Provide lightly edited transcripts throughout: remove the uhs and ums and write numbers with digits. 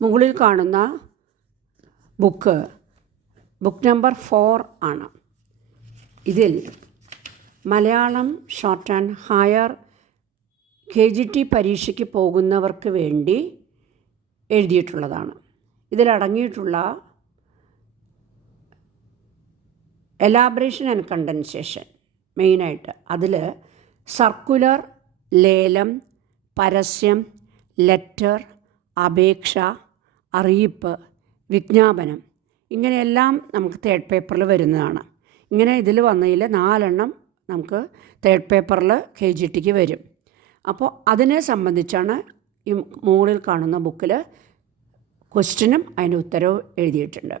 മുകളിൽ കാണുന്ന book number 4 ആണ്. ഇതിൽ Malayalam short and higher KGT പരീക്ഷയ്ക്ക് പോകുന്നവർക്ക് വേണ്ടി എഴുതിയിട്ടുള്ളതാണ്. ഇതിലടങ്ങിയിട്ടുള്ള എലാബറേഷൻ ആൻഡ് കണ്ടൻസേഷൻ മെയിനായിട്ട് അതിൽ സർക്കുലർ, ലേലം, പരസ്യം, ലെറ്റർ, അപേക്ഷ, അറിയിപ്പ്, വിജ്ഞാപനം ഇങ്ങനെയെല്ലാം നമുക്ക് തേർഡ് പേപ്പറിൽ വരുന്നതാണ്. ഇങ്ങനെ ഇതിൽ വന്നതിൽ 4 നമുക്ക് തേർഡ് പേപ്പറിൽ KGTക്ക് വരും. അപ്പോൾ അതിനെ സംബന്ധിച്ചാണ് ഈ മുകളിൽ കാണുന്ന ബുക്കിൽ ക്വസ്റ്റ്യനും അതിൻ്റെ ഉത്തരവും എഴുതിയിട്ടുണ്ട്.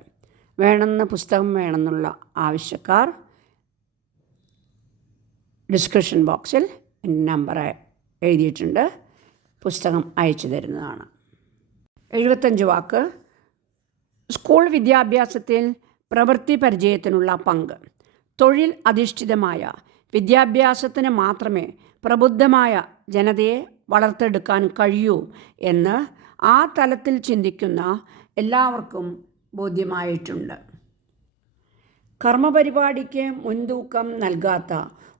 പുസ്തകം വേണമെന്നുള്ള ആവശ്യക്കാർ ഡിസ്ക്രിപ്ഷൻ ബോക്സിൽ നമ്പർ എഴുതിയിട്ടുണ്ട്. പുസ്തകം അയച്ചു തരുന്നതാണ്. 75 വാക്ക്. സ്കൂൾ വിദ്യാഭ്യാസത്തിൽ പ്രവൃത്തി പരിചയത്തിനുള്ള പങ്ക്. തൊഴിൽ അധിഷ്ഠിതമായ വിദ്യാഭ്യാസത്തിന് മാത്രമേ പ്രബുദ്ധമായ ജനതയെ വളർത്തെടുക്കാൻ കഴിയൂ എന്ന് ആ തലത്തിൽ ചിന്തിക്കുന്ന എല്ലാവർക്കും ബോധ്യമായിട്ടുണ്ട്. കർമ്മപരിപാടിക്ക് മുൻതൂക്കം നൽകാത്ത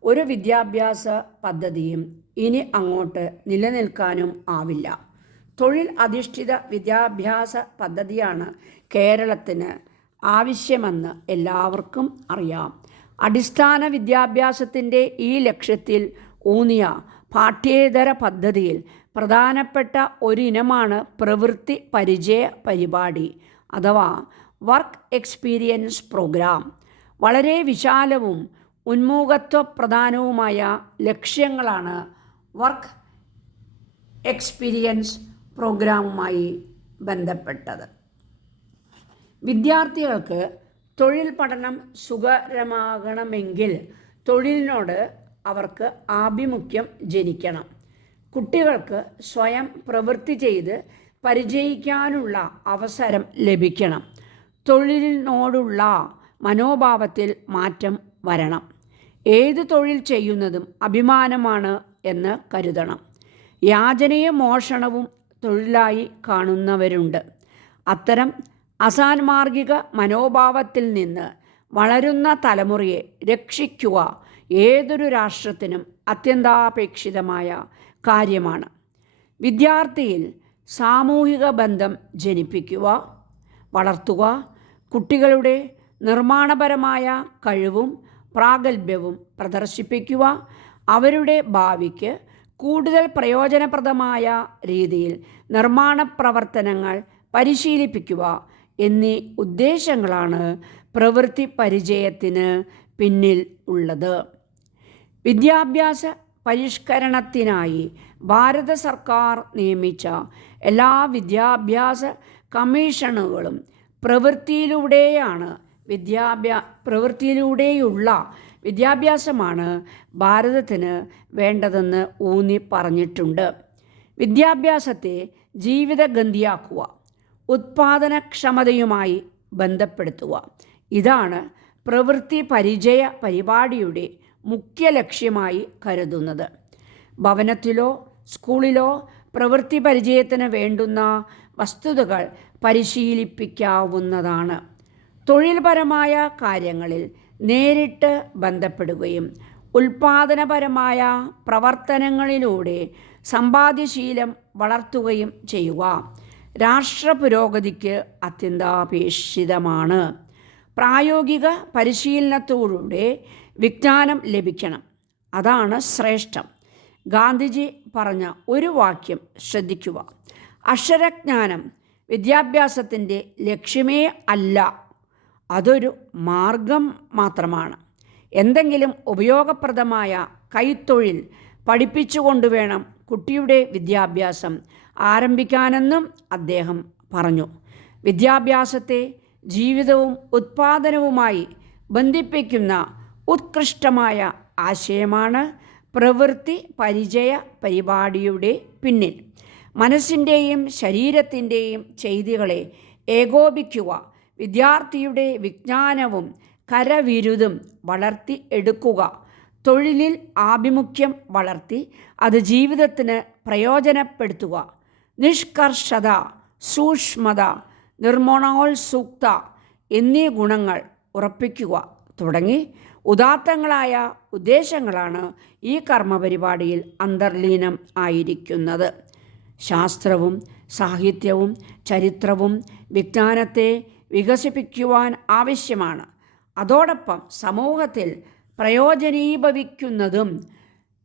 ഒരു വിദ്യാഭ്യാസ പദ്ധതിയും ഇനി അങ്ങോട്ട് നിലനിൽക്കാനും ആവില്ല. തൊഴിൽ അധിഷ്ഠിത വിദ്യാഭ്യാസ പദ്ധതിയാണ് കേരളത്തിന് ആവശ്യമെന്ന് എല്ലാവർക്കും അറിയാം. അടിസ്ഥാന വിദ്യാഭ്യാസത്തിൻ്റെ ഈ ലക്ഷ്യത്തിൽ ഊന്നിയ പാഠ്യേതര പദ്ധതിയിൽ പ്രധാനപ്പെട്ട ഒരിനമാണ് പ്രവൃത്തി പരിചയ പരിപാടി അഥവാ വർക്ക് എക്സ്പീരിയൻസ് പ്രോഗ്രാം. വളരെ വിശാലവും ഉന്മുഖത്വപ്രധാനവുമായ ലക്ഷ്യങ്ങളാണ് വർക്ക് എക്സ്പീരിയൻസ് പ്രോഗ്രാമുമായി ബന്ധപ്പെട്ടത്. വിദ്യാർത്ഥികൾക്ക് തൊഴിൽ പഠനം സുഖകരമാകണമെങ്കിൽ തൊഴിലിനോട് അവർക്ക് ആഭിമുഖ്യം ജനിക്കണം. കുട്ടികൾക്ക് സ്വയം പ്രവൃത്തി ചെയ്ത് പരിചയിക്കാനുള്ള അവസരം ലഭിക്കണം. തൊഴിലിനോടുള്ള മനോഭാവത്തിൽ മാറ്റം വരണം. ഏത് തൊഴിൽ ചെയ്യുന്നതും അഭിമാനമാണ് എന്ന് കരുതണം. യാചനയും മോഷണവും തൊഴിലായി കാണുന്നവരുണ്ട്. അത്തരം അസാൻമാർഗിക മനോഭാവത്തിൽ നിന്ന് വളരുന്ന തലമുറയെ രക്ഷിക്കുക ഏതൊരു രാഷ്ട്രത്തിനും അത്യന്താപേക്ഷിതമായ കാര്യമാണ്. വിദ്യാർത്ഥിയിൽ സാമൂഹിക ബന്ധം ജനിപ്പിക്കുക, വളർത്തുക, കുട്ടികളുടെ നിർമ്മാണപരമായ കഴിവും പ്രാഗൽഭ്യവും പ്രദർശിപ്പിക്കുക, അവരുടെ ഭാവിക്ക് കൂടുതൽ പ്രയോജനപ്രദമായ രീതിയിൽ നിർമ്മാണ പ്രവർത്തനങ്ങൾ പരിശീലിപ്പിക്കുക എന്നീ ഉദ്ദേശങ്ങളാണ് പ്രവൃത്തി പരിചയത്തിന് പിന്നിൽ ഉള്ളത്. വിദ്യാഭ്യാസ പരിഷ്കരണത്തിനായി ഭാരത സർക്കാർ നിയമിച്ച എല്ലാ വിദ്യാഭ്യാസ കമ്മീഷനുകളും പ്രവൃത്തിയിലൂടെയുള്ള വിദ്യാഭ്യാസമാണ് ഭാരതത്തിന് വേണ്ടതെന്ന് ഊന്നി പറഞ്ഞിട്ടുണ്ട്. വിദ്യാഭ്യാസത്തെ ജീവിതഗന്ധിയാക്കുക, ഉത്പാദനക്ഷമതയുമായി ബന്ധപ്പെടുത്തുക, ഇതാണ് പ്രവൃത്തി പരിചയ പരിപാടിയുടെ മുഖ്യ ലക്ഷ്യമായി കരുതുന്നത്. ഭവനത്തിലോ സ്കൂളിലോ പ്രവൃത്തി പരിചയത്തിന് വേണ്ടുന്ന വസ്തുതകൾ പരിശീലിപ്പിക്കാവുന്നതാണ്. തൊഴിൽപരമായ കാര്യങ്ങളിൽ നേരിട്ട് ബന്ധപ്പെടുകയും ഉൽപാദനപരമായ പ്രവർത്തനങ്ങളിലൂടെ സമ്പാദ്യശീലം വളർത്തുകയും ചെയ്യുക രാഷ്ട്ര പുരോഗതിക്ക് അത്യന്താപേക്ഷിതമാണ്. പ്രായോഗിക പരിശീലനത്തോടെ വിജ്ഞാനം ലഭിക്കണം, അതാണ് ശ്രേഷ്ഠം. ഗാന്ധിജി പറഞ്ഞ ഒരു വാക്യം ശ്രദ്ധിക്കുക: അക്ഷരജ്ഞാനം വിദ്യാഭ്യാസത്തിൻ്റെ ലക്ഷ്യമേ അല്ല, അതൊരു മാർഗം മാത്രമാണ്. എന്തെങ്കിലും ഉപയോഗപ്രദമായ കൈത്തൊഴിൽ പഠിപ്പിച്ചുകൊണ്ട് വേണം കുട്ടിയുടെ വിദ്യാഭ്യാസം ആരംഭിക്കാനെന്നും അദ്ദേഹം പറഞ്ഞു. വിദ്യാഭ്യാസത്തെ ജീവിതവും ഉത്പാദനവുമായി ബന്ധിപ്പിക്കുന്ന ഉത്കൃഷ്ടമായ ആശയമാണ് പ്രവൃത്തി പരിചയ പരിപാടിയുടെ പിന്നിൽ. മനസ്സിൻ്റെയും ശരീരത്തിൻ്റെയും ചെയ്തികളെ ഏകോപിക്കുക, വിദ്യാർത്ഥിയുടെ വിജ്ഞാനവും കരവിരുതും വളർത്തി എടുക്കുക, തൊഴിലിൽ ആഭിമുഖ്യം വളർത്തി അത് ജീവിതത്തിന് പ്രയോജനപ്പെടുത്തുക, നിഷ്കർഷത സൂക്ഷ്മത, നിർമ്മണോത്സുകത എന്നീ ഗുണങ്ങൾ ഉറപ്പിക്കുക തുടങ്ങി ഉദാത്തങ്ങളായ ഉദ്ദേശങ്ങളാണ് ഈ കർമ്മപരിപാടിയിൽ അന്തർലീനം ആയിരിക്കുന്നത്. ശാസ്ത്രവും സാഹിത്യവും ചരിത്രവും വിജ്ഞാനത്തെ വികസിപ്പിക്കുവാൻ ആവശ്യമാണ്. അതോടൊപ്പം സമൂഹത്തിൽ പ്രയോജനീഭവിക്കുന്നതും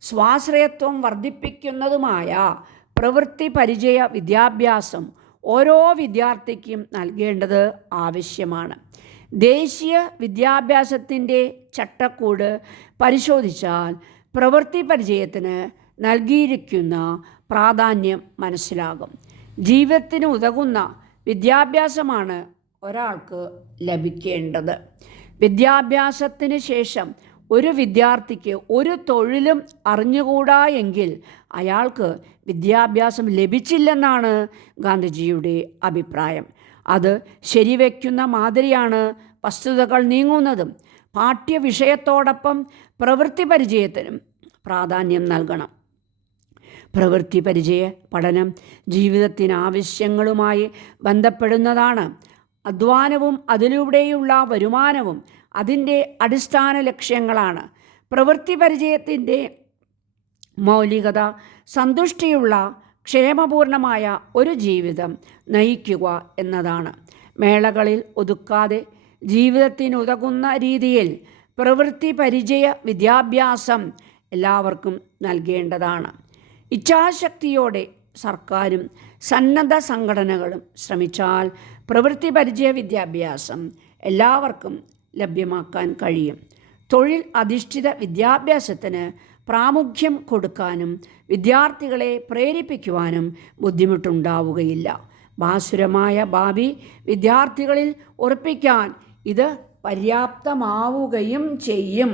സ്വാശ്രയത്വം വർദ്ധിപ്പിക്കുന്നതുമായ പ്രവൃത്തി പരിചയ വിദ്യാഭ്യാസം ഓരോ വിദ്യാർത്ഥിക്കും നൽകേണ്ടത് ആവശ്യമാണ്. ദേശീയ വിദ്യാഭ്യാസത്തിൻ്റെ ചട്ടക്കൂട് പരിശോധിച്ചാൽ പ്രവൃത്തി പരിചയത്തിന് നൽകിയിരിക്കുന്ന പ്രാധാന്യം മനസ്സിലാകും. ജീവിതത്തിന് ഉതകുന്ന വിദ്യാഭ്യാസമാണ് ഒരാൾക്ക് ലഭിക്കേണ്ടത്. വിദ്യാഭ്യാസത്തിന് ശേഷം ഒരു വിദ്യാർത്ഥിക്ക് ഒരു തൊഴിലും അറിഞ്ഞുകൂടാ എങ്കിൽ അയാൾക്ക് വിദ്യാഭ്യാസം ലഭിച്ചില്ലെന്നാണ് ഗാന്ധിജിയുടെ അഭിപ്രായം. അത് ശരിവയ്ക്കുന്ന മാതിരിയാണ് വസ്തുതകൾ നീങ്ങുന്നതും. പാഠ്യവിഷയത്തോടൊപ്പം പ്രവൃത്തി പരിചയത്തിനും പ്രാധാന്യം നൽകണം. പ്രവൃത്തി പരിചയ പഠനം ജീവിതത്തിനാവശ്യങ്ങളുമായി ബന്ധപ്പെടുന്നതാണ്. അധ്വാനവും അതിലൂടെയുള്ള വരുമാനവും അതിൻ്റെ അടിസ്ഥാന ലക്ഷ്യങ്ങളാണ്. പ്രവൃത്തി പരിചയത്തിൻ്റെ മൗലികത സന്തുഷ്ടിയുള്ള ക്ഷേമപൂർണമായ ഒരു ജീവിതം നയിക്കുക എന്നതാണ്. മേളകളിൽ ഒതുക്കാതെ ജീവിതത്തിനുതകുന്ന രീതിയിൽ പ്രവൃത്തി പരിചയ വിദ്യാഭ്യാസം എല്ലാവർക്കും നൽകേണ്ടതാണ്. ഇച്ഛാശക്തിയോടെ സർക്കാരും സന്നദ്ധ സംഘടനകളും ശ്രമിച്ചാൽ പ്രവൃത്തി പരിചയ വിദ്യാഭ്യാസം എല്ലാവർക്കും ലഭ്യമാക്കാൻ കഴിയും. തൊഴിൽ അധിഷ്ഠിത വിദ്യാഭ്യാസത്തിന് പ്രാമുഖ്യം കൊടുക്കാനും വിദ്യാർത്ഥികളെ പ്രേരിപ്പിക്കുവാനും ബുദ്ധിമുട്ടുണ്ടാവുകയില്ല. ഭാസുരമായ ഭാവി വിദ്യാർത്ഥികളിൽ ഉറപ്പിക്കാൻ ഇത് പര്യാപ്തമാവുകയും ചെയ്യും.